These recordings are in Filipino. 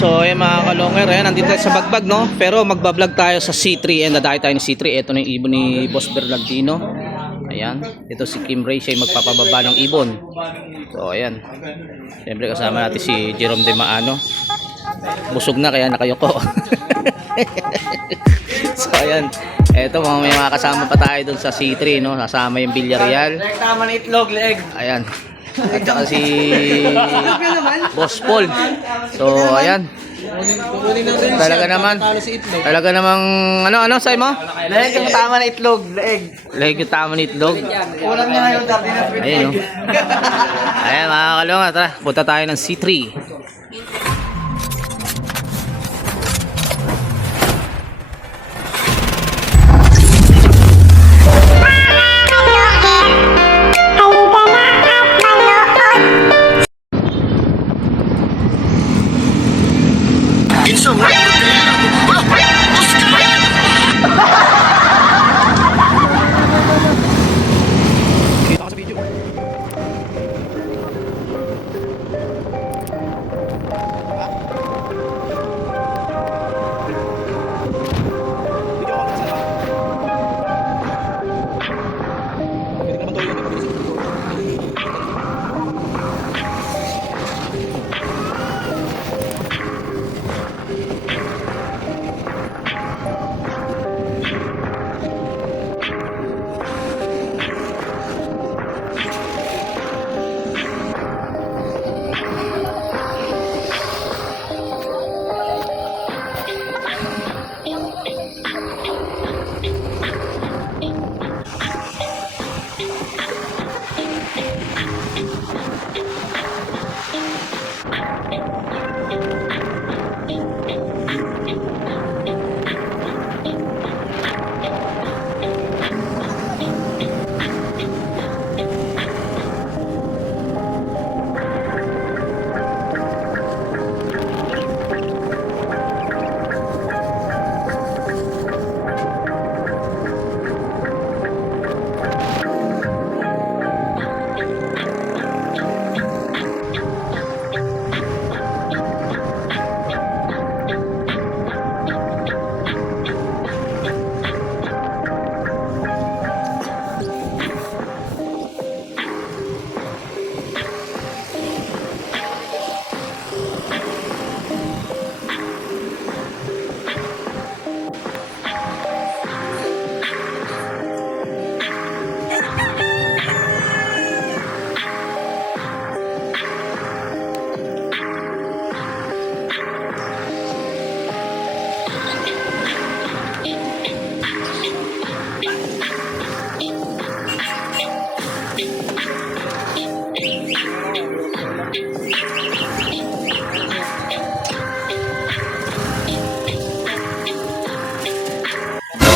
So ayun mga kalonger, ayan, nandito tayo sa Bagbag, no? Pero magbablog tayo sa C3 and dadayo tayo ni C3. Ito na yung ibon ni Boss Bernardino. Ayan, ito si Kim Ray, siya yung magpapababa ng ibon. So ayan, siyempre kasama natin si Jerome De Maano. Busog na kaya nakayoko. So ayan, eto may mga kasama pa tayo dun sa C3, no? Kasama yung Villarreal. Tama na itlog, leeg. Ayan. At saka si Boss Paul. So ayan. Talaga namang ano say mo? Leeg yung tama na itlog, leeg. Leeg yung tama ni itlog. Kulang na yung dati na free. Ayun, no? Ayan mga kalunga, tara, punta tayo ng C3.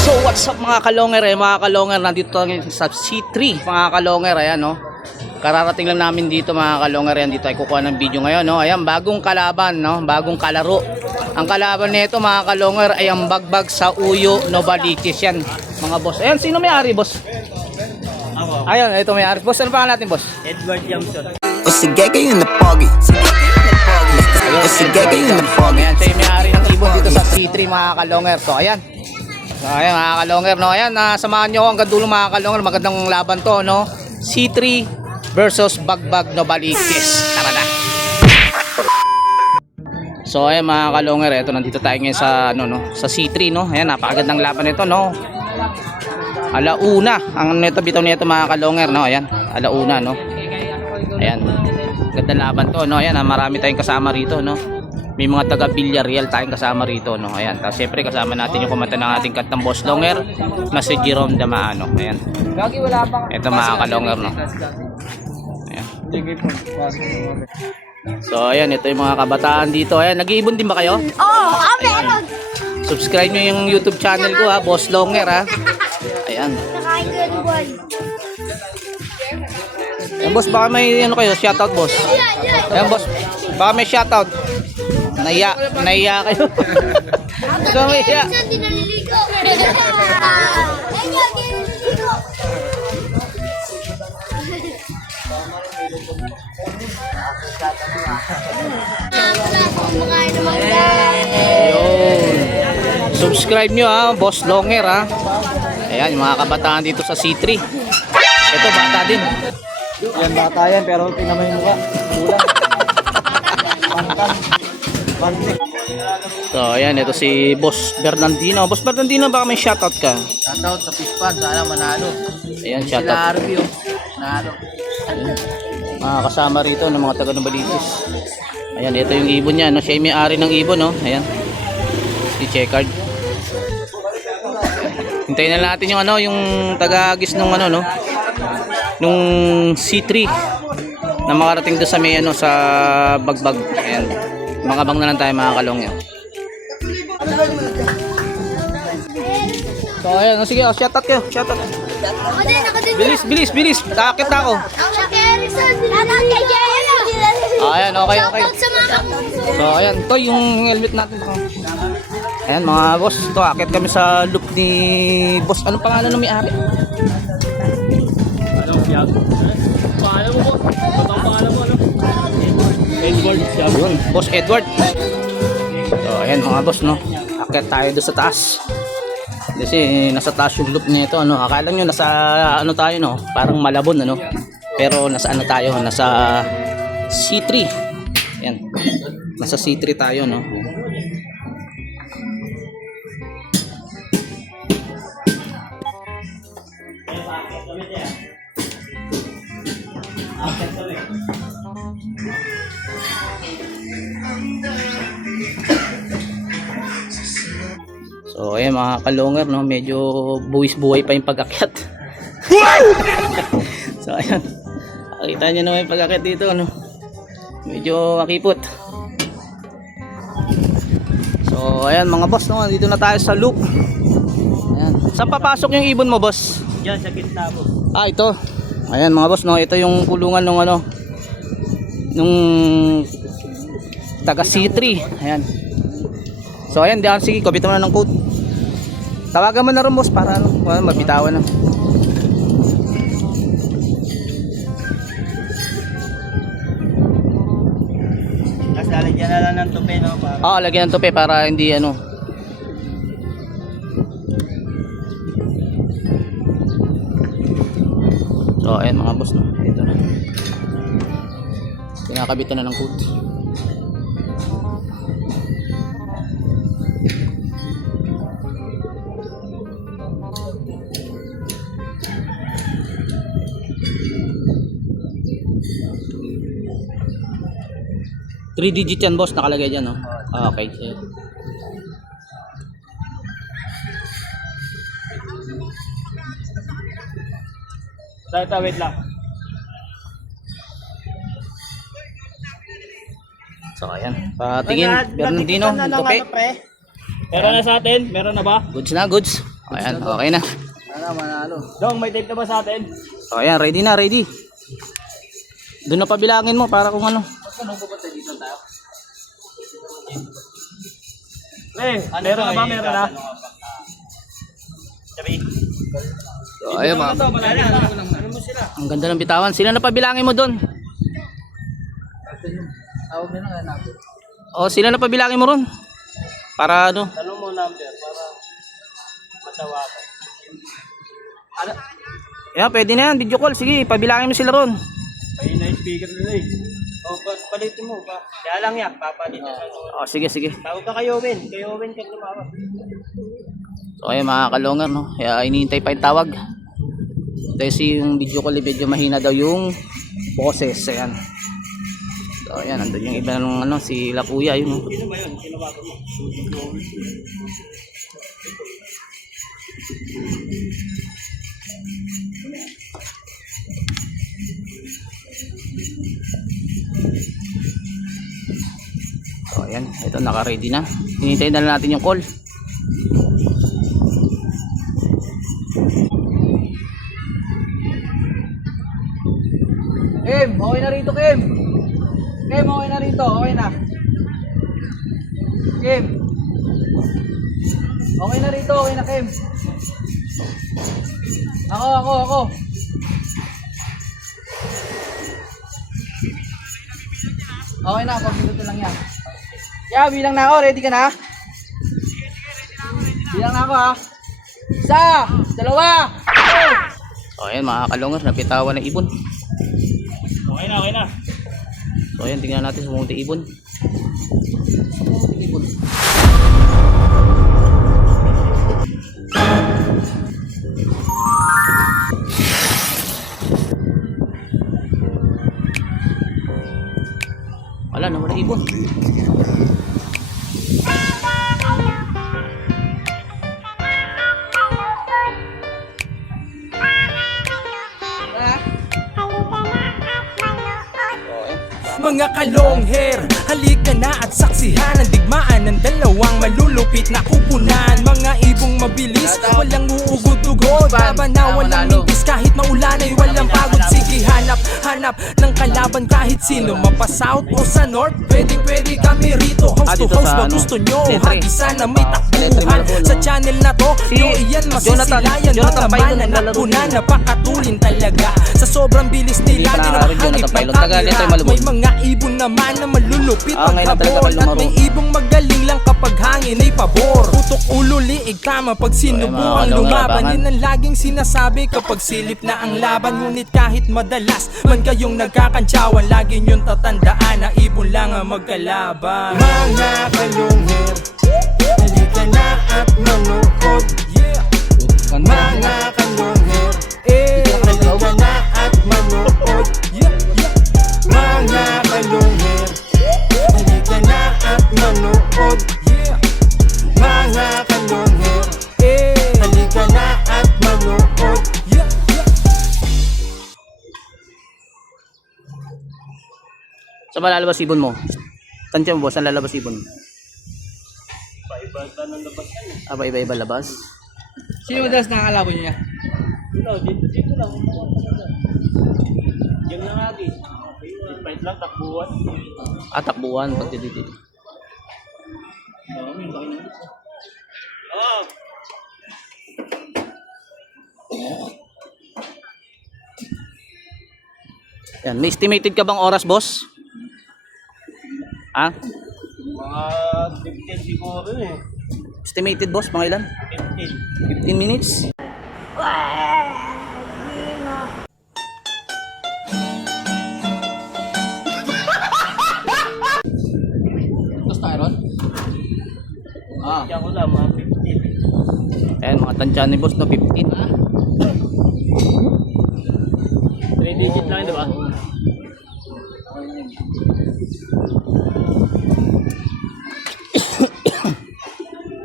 So what's up mga kalonger, mga kalonger, nandito tayo sa C3 mga kalonger. Ayan, no, kararating lang namin dito mga kalonger. Ayan, dito ay kukuha ng video ngayon, no. Ayan, bagong kalaban, no, bagong kalaro. Ang kalaban nito mga kalonger ay ang Bagbag sa Uyo Novaliches. Yan mga boss. Ayan, sino may-ari boss? Ayan, ito may-ari boss. Ano pangalan natin boss? Edward Jamson. O sige kayo na pogi. O sige kayo na pogi. Ayan, siya yung may-ari ng ibon dito sa C3 mga kalonger. So ayan. So ayan mga kalonger, no. Ayan, samahan nyo ako hanggang dulo mga kalonger. Magandang laban to, no. C3 versus Bagbag Novaliches. Tara na. So ayan mga kalonger, eto nandito tayo ngayon sa ano, no, sa C3, no. Ayan, napakagandang laban nito, no. Alauna ang nito, bitaw nito mga kalonger, no. Ayan, alauna, no. Ayan, ganda laban to, no. Ayan, marami tayong kasama rito, no. May mga taga Villarreal tayong kasama rito, no. Ayan, tapos syempre kasama natin yung kumanta ng ating kantang Boss Longer na si Jerome De Maano. Ayan, ito mga kalonger, no. Ayan. So ayan, ito yung mga kabataan dito. Ayan, nag-iibon din ba kayo? Oo, meron. Subscribe nyo yung YouTube channel ko, ha, Boss Longer, ha. Ayan. Nakain ko yung buwan. Ayan boss, baka may ano kayo, shoutout boss. Ayan boss, baka may shoutout. Naiya kayo. So may iya. Hindi naliligo. Ayun, hindi naliligo. Wala akong makain ng mangga. Subscribe nyo ha, Boss Longer ha. Ayan, yung mga kabataan dito sa C3. Ito, bata din. Yan bata yan, pero tingnan mo yung mukha. Kulang. Pantang. Pantik. So, ayan, ito si Boss Bernardino. Boss Bernardino, baka may shoutout ka. Shoutout sa Pispan, sana manalo. Ayan, Sila shoutout. Arvio. Nalo. Mga kasama rito ng mga taga Nubalitis. Ayan, ito yung ibon niya, no? Siya yung may-ari ng ibon, no? Ayan. Si Checard. Hintayin na natin yung ano, yung taga-agis nung ano, no? Nung C3 na makarating doon sa may ano, sa Bagbag. Ayan. Makabang na lang tayo mga kalong yan. So ayan, sige, shoutout kayo, shoutout. Ako din, ako din. Bilis, takit na ako. Ako kay Erickson. Ako kay Jerry. Ayan, okay. Shoutout sa mga So ayan, to yung helmet natin. Ayan mga boss, to akit kami sa loop ni boss. Anong pangalan ng may-ari? Edward siya. Yun, Boss Edward. So ayan mga boss, no. Akit tayo doon sa taas. Kasi nasa taas yung loop nito, ano. Akala nyo nasa ano tayo, no. Parang Malabon, ano. Pero nasa ano tayo, nasa C3. Ayan. Nasa C3 tayo, no. So ayan mga kalungar, no, medyo buwis-buhay pa yung pag-akyat. So ayan, nakita nyo naman yung pag-akyat dito, no, medyo makipot. So ayan mga boss, no, dito na tayo sa loop. Ayan, saan papasok yung ibon mo, boss? Diyan sa gitna po. Ah, ito. Ayan mga boss, no, ito yung kulungan ng ano, nung taga C3. Ayan. So ayan, diyan, sige, kabitan mo na ng code. Tawagan mo na rin, boss, para ano, mabitawan na. Tapos lalagyan na lang ng tupi, no? Para Lagyan ng tupi para hindi ano. So ayan mga boss, no, ito na. Kinakabitan na ng code. Three digit yan, boss, nakalagay dyan, no? Okay, sige. wait lang. So ayan, patingin Bernardino, yung tupi. Meron na sa atin? Meron na ba? Goods na, goods. Ayan, okay na. Manalo. Dong, may tape na ba sa atin? So ayan, ready na, ready. Doon na pabilangin mo para kung ano. Meron na ba? Meron na? So ayan mga. Ano mo sila? Ang ganda ng bitawan. Sila na pabilangin mo doon. Tawag na lang natin. O sila na pabilangin mo ron. Para ano. Tanong mo number para matawagan. Ano? Yeah, pwede na yan, video call. Sige, pabilangin mo sila ron. Ay, na-speaker nila eh. O, palitin mo ba? Kaya lang yan, papalitin lang. O sige, sige. Tawag ka kay Owen. Kay Owen ka tumawag. So ayan mga kalongar, no. Kaya inihintay pa yung tawag. Kasi yung video call, medyo mahina daw yung boses. Ayan. So ayan, nandun yung iba ng ano, si La Kuya, yun, no. Sino ba yun? Tinawagan mo? So ayan, ito naka-ready na. Hinihintay na lang natin yung call. Kim, okay na rito, Kim. Kim, okay na rito, okay na. Kim. Okay na rito, okay na, Kim. Ako. Okay na, pag-minuto lang yan. Yeah, bilang na ako, ready ka na? Sige, ready na ako, ready. Bilang ako ha. Isa, dalawa. So ayan mga kalongers, napitawan ng ibon. Okay na. So ayan, tingnan natin sa munting ibon. Ibon. Wala na, wala ibon. Mga kalong hair, halika na at saksihan ang digmaan ng dalawang malulupit na kupunan. Mga ibong mabilis, walang uugod-ugod, laban na walang mintis kahit maulan ay walang pagod. Sige hanap ng kalaban kahit sino, mapa-south o sa north, pwede kami rito. House to dito house sa ba ano? gusto nyo? Letre. Hagisa na may Letre takbuhan Malabon, sa no? channel na to. Si Yo, iyan masisilayan Jonathan mga Pailon, mananap naglalaro po na din. napakatulin talaga. Sa sobrang bilis nila, Hindi pa di na nakakaroon, mahanip Jonathan Pailon. ng Taga Letre kamera. Malabon. May mga ibon naman na malulupit Ngayon na talaga maghabol. kayo At lumaro. may ibong magaling lang kapag hangin ay pabor. Putok ulo, liig tama pag sinubukan mga lumaban. labangan. Yun ang laging sinasabi kapag silip na ang laban. Ngunit kahit madalas man kayong nagkakantsawan, lagi nyong tatandaan na ibon lang ang magkalaban. Mga kalungher, halika na at manood. Yeah. Mga kalungher, halika na at manood. Yeah, yeah. Mga kalungher, halika na at manood. Yeah. Mga kalungher, halika na at manood. Yeah, yeah. Saan ba lalabas ibon mo? Tansya mo boss, saan lalabas ibon? Iba-iba labas? Sino madalas nakakalabon niya? Dito lang. Diyan lang natin. Fight lang, takbuhan. Takbuhan pag dito. Oh! Yan, may estimated ka bang oras boss? Ha? Mga 15 siguro eh. Estimated boss, mga ilan? 15. 15 minutes? Gusto tayo ron? Kaya ko lang, mga 15. Ayan, mga tansya ni boss no, 15. 3 digit lang, di ba?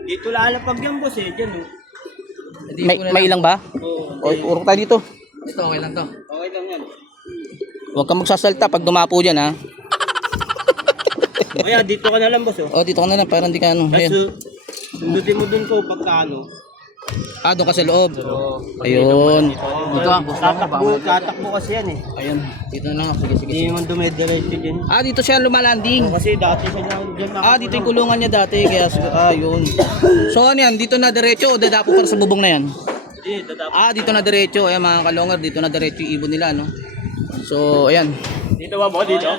Dito lalapag yan, boss eh. Diyan oh. May ilang ba? Oo. O, urok tayo dito. Ito, okay lang to. Okay lang yan. Huwag kang magsasalta pag dumapo dyan ha. Kaya dito ka na lang, boss oh. O, dito ka na lang, para hindi ka ano. Ayan. Kaso, sundutin mo dun ko pagka ano. Doon ka sa loob. Ayun. Dito ang tatakbo kasi yan eh. Ayun. Dito na lang. Sige. Hindi naman dumediretso dyan. Dito siya lumalanding. Kasi dati siya lang dyan Dito yung kulungan niya dati. Kaya, yun. So, ano yan? Dito na diretso o dadapo para sa bubong na yan? Hindi, dadap. Dito na diretso. Ayan mga kalongar. Dito na diretso yung ibon nila, no? So, ayan. Dito ba mo? Dito?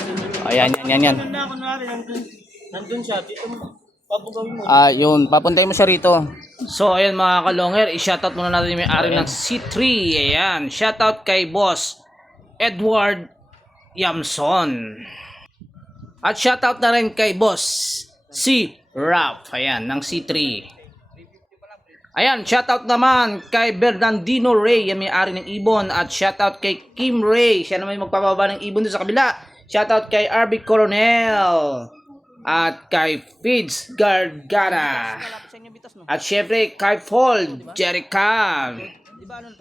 Ayan. Nandun na, kunwari, nandun siya. Dito mo. Papagawin mo. Yun. Papuntay mo siya rito. So, ayan mga kalongher. I-shoutout muna natin yung may-ari ng C3. Ayan. Shoutout kay Boss Edward Yamson. At shoutout na rin kay Boss C. Ralph. Ayan. Ng C3. Ayan. Shoutout naman kay Bernardino Ray. Yung may-ari ng ibon. At shoutout kay Kim Ray. Siya naman yung magpapababa ng ibon doon sa kabila. Shoutout kay RB Coronel. At kay Fids Gargara. At syempre kay Fold Jerica.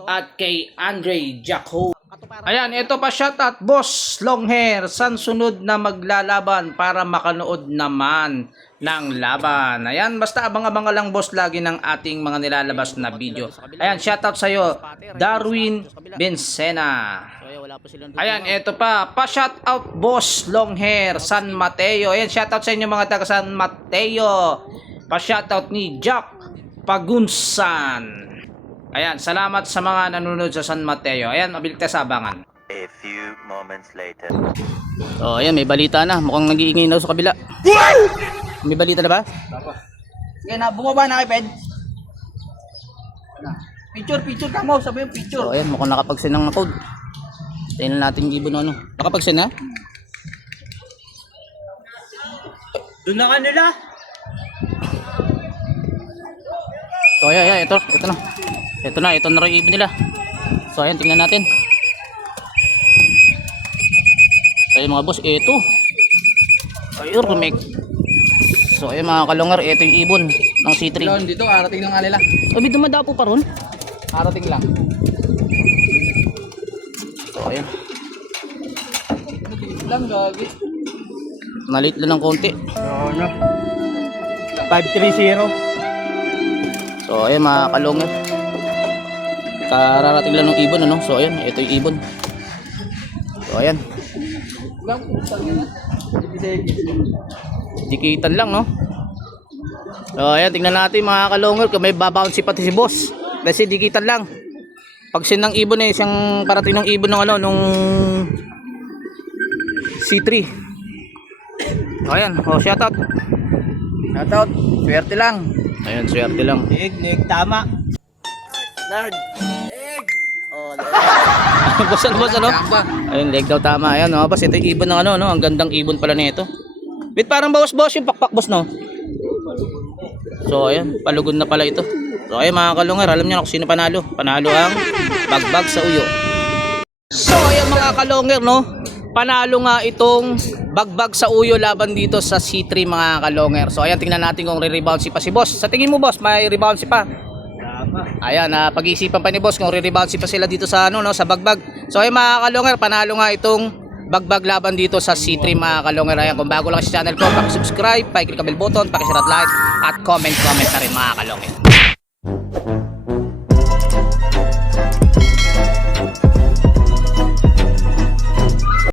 At kay Andre Jaco. Ayan, ito pa shoutout Boss Longhair. San sunod na maglalaban para makanood naman ng laban. Ayan, basta abang-abang lang boss lagi ng ating mga nilalabas na video. Ayan, shoutout sa'yo Darwin Bencena. Ayan, ito pa shoutout Boss Longhair San Mateo. Ayan, shoutout sa inyo mga taga San Mateo. Pa-shoutout ni Jack Pagunsan. Ayan, salamat sa mga nanonood sa San Mateo. Ayan, mabilik tayo sa abangan. A few moments later. So, ayan, may balita na. Mukhang nag-iingay daw sa kabila. May balita na ba? Sige na, bumaba na kay Ped. Picture ka mo, sabi yung picture. So ayan, mukhang nakapag-send ng code. Tingnan natin yung ibon ano. Nakapag-send na? Doon na kanila. So ayan, ito na. Ito na rin yung ibon nila. So ayan, tingnan natin. So ayan mga boss, ito. Ayun, remake. So ayan mga kalungar, ito yung ibon ng C3. Dito, arating lang nila. Sabi dumadapo pa ron. Arating lang. So ayan, Lang, gagi. nalit lang ng konti. Ano? 530. So ayan mga kalungar, kararating lang ng ibon ano. So ayan, ito yung ibon. So ayan, Lang, putang ina. dikitan lang no. So ayan, tingnan natin mga kalungar kung may babounce pati si boss. Kasi dikitan lang. Pag sin ng ibon eh, siyang parating ng ibon ng ano, nung C3. So ayan, oh shoutout. Shoutout, swerte lang. Ayan, swerte lang. Nig, tama. Nerd. Boss ano? Ayun, leg daw tama. Ayan, no. Boss, ito yung ibon ng ano, no? Ang gandang ibon pala nito. Wait, parang bawas-bawas yung pakpak, boss, no? So, ayan, palugod na pala ito. So, ayan mga kalungar, alam niyo na kung sino panalo. Panalo ang bagbag sa uyo. So, ayan mga kalungar, no? Panalo nga itong bagbag sa uyo laban dito sa C3 mga kalungar. So, ayan, tingnan natin kung re-rebound si pa si boss. Sa tingin mo, boss, may rebound si pa? Ayan, pag-iisipan pa ni boss kung re-rebound pa sila dito sa ano, no, sa bagbag. So ay mga kalungar, panalo nga itong bagbag laban dito sa C3 mga kalungar. Ayan, kung bago lang sa channel ko, paki-subscribe, paki-click ang bell button, paki-share at like at comment na rin mga kalungar.